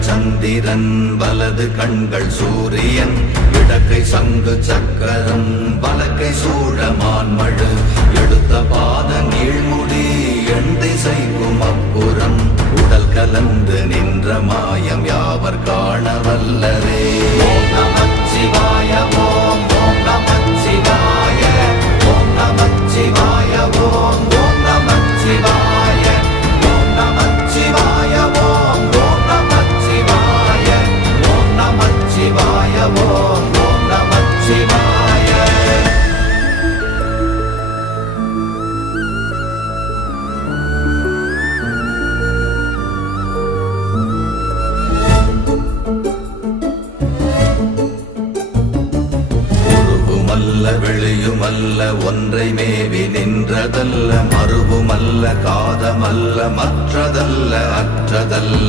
சந்திரன் வலது கண்கள் சூரியன் இடக்கை சங்கு சக்கரம் வலக்கை சூழமான்மழு எடுத்த பாத நீழ்முடி எண் திசைக்கும் அப்புறம் உடல் கலந்து நின்ற மாயம் யாவர் காண வல்லரே. ஓம் நமச்சிவாய ஓம் ஓம் நமச்சிவாய ஓம் நமச்சிவாய ஓம் ஓம் நமச்சிவாய ஓம் நமச்சிவாய ஓம் ஓம் நமச்சிவாய ஓம் நமச்சிவாய ஓம் ஓம் நமச்சிவாய. வெளியுமல்ல ஒன்றை மேவி நின்றதல்ல மறுவுமல்ல காதமல்ல மற்றதல்ல அற்றதல்ல